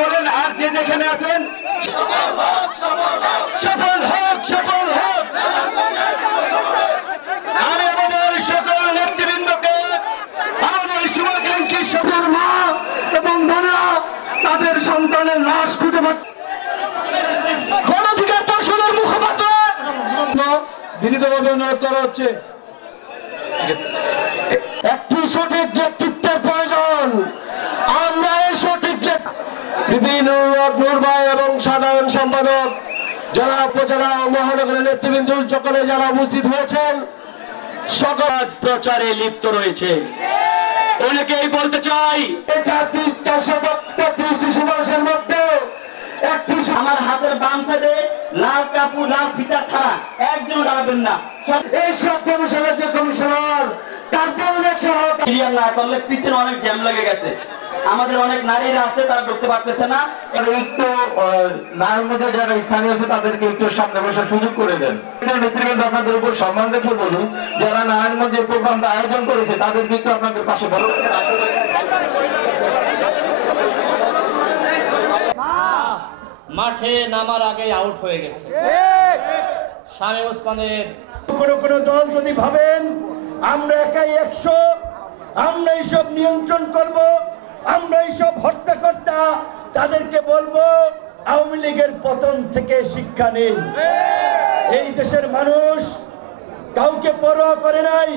বলেন, আর যে যেখানে আছেন সফল হোক, সফল হোক। আমি আমাদের সকল নেতৃবৃন্দকে, আমাদের শুভাকাঙ্ক্ষী সকল মা এবং বোনেরা তাদের সন্তানের লাশ খুঁজে পাচ্ছে। গণ অধিকার পরিষদের মুখপাত্র বিনীতভাবে অনুরোধ করা হচ্ছে, একটি সঠিক নেতৃত্বের প্রয়োজন। আমরা এই সঠিক বিভিন্ন নূর ভাই এবং সাধারণ সম্পাদক, জেলা উপজেলা ও মহানগরের নেতৃবৃন্দ সকলে যারা উপস্থিত হয়েছেন, সকল প্রচারে লিপ্ত রয়েছে। অনেকেই বলতে চাই 435টি সুপারিশের মধ্যে একটি আমার হাতের বাম সাইডে লাল কাপড় লাল ফিতা ছাড়া একজন দাঁড়াবেন না। এই সব কমিশনের যে কমিশনার তার ক্লিয়ার না করলে পিছনে অনেক জ্যাম লেগে গেছে। আমাদের অনেক নারীরা আছে, তারা ঢুকতে পারতেছে না। একটু নারীর মধ্যে যারা স্থানীয় আছে তাদেরকে একটু সামনে বসার সুযোগ করে দেন। নেতৃবৃন্দ আপনাদের উপর সম্মান রেখে বলুন, যারা নারায়ণগঞ্জের প্রোগ্রামটা আয়োজন করেছে তাদেরকে একটু আপনাদের পাশে বলুন। মাঠে নামার আগে আউট হয়ে গেছে শামীম ওসমানের। কোন দল যদি ভাবেন আমরা একাই 100, আমরা এইসব নিয়ন্ত্রণ করব, আমরা এইসব হত্যাকর্তা, তাদেরকে বলবো আওয়ামী লীগের পতন থেকে শিক্ষা নিন। এই দেশের মানুষ কাউকে পরোয়া করে নাই।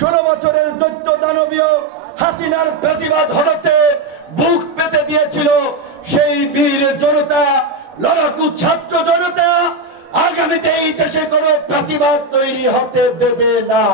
16 বছরের দৈত্য দানবীয় হাসিনার ফ্যাসিবাদ হঠাতে বুক পেতে দিয়েছিল সেই বীর জনতা, লড়াকু ছাত্র জনতা। আগামীতে এই দেশে কোনো ফ্যাসিবাদ তৈরি হতে দেবে না।